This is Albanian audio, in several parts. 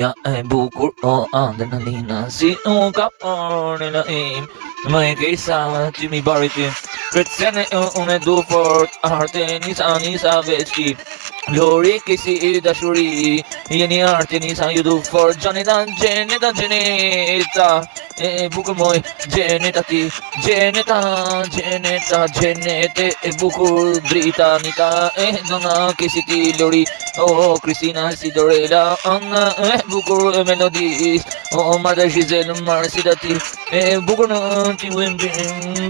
Ja e bukur o adrenalina si un kapore në im. Më e ke sa ti mi bariti Kretzene unë e du fort Arte nisa veçki Lori kisi i dashuri Jeni arte nisa ju du fort Gjaneta E bukur moj Gjeneta ti Gjenete e bukur Drita nita e dona kisi ti Lori Kristina Sidorella Anna e bukur melodis Marta Giselle Marcida ti E bukur në ti wim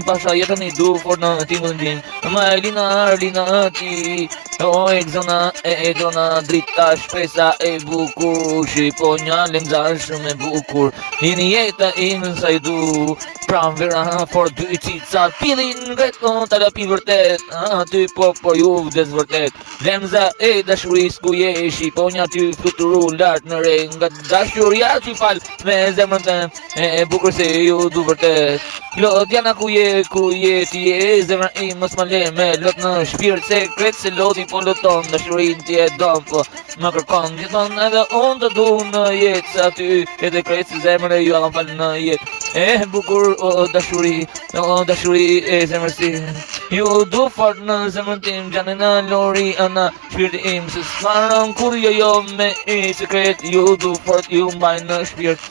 Pasha jetën i du for në ti wim Ma Elina ti e zona e dona Drita shpesa e bukur Shqiponja lemzar shumë e bukur Jeni jeta im sa i du Pram vera for dy qica Pilin greton të lapi vërtet Ty po ju vdes vërtet Lemza e dashuris ku je Shqiponja ty fluturu lart në re Nga dashuria ty fal me zemrën të E bukur se ju du vërtet Lodjana ku je ti je zemra i mos ma le me lot në shpirt sekret Se lodi po loton dashurin ti e dom po Më kërkon gjithon edhe unë të du në jetë Sa ty edhe kret se zemrën e ju alam fal në jetë E bukur o dashuri e zemrës ti Ju du fort në zemrën tim Gjanina Lori ana shpirti im Se s'marën kur jo me i sekret Ju du fort ju mbaj në shpirt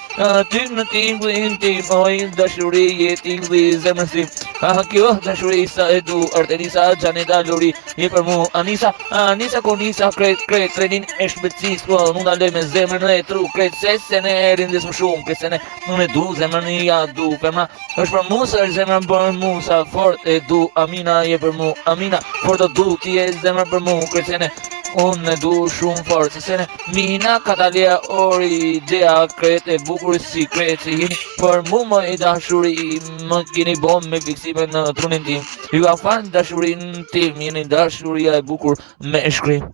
Ty në tim blin tim Oj dashuri jeti ngli zemrës tim Kjo dashuri sa e du Artenisa Gjaneta Lori Je për mu Anisa ko nisa kret Trenin e shpetsis Nuk daloj me zemrën e tru Kret se se ne rindes më shumë Kret se ne nuk e du zemrën e ja du Femra është për mu sa zemrën për mu Sa fort e du Amina je për mu Amina fort o du ti e zemrën për mu Kret se ne unë e du shumë fort Se se ne Mina Katalia Ori Dea kret e bukur si kret Se jeni për mu më e dashuri Më keni bom me fiksime në trunin tim Ju a fan dashurin tim Jeni dashuria e bukur me shkrim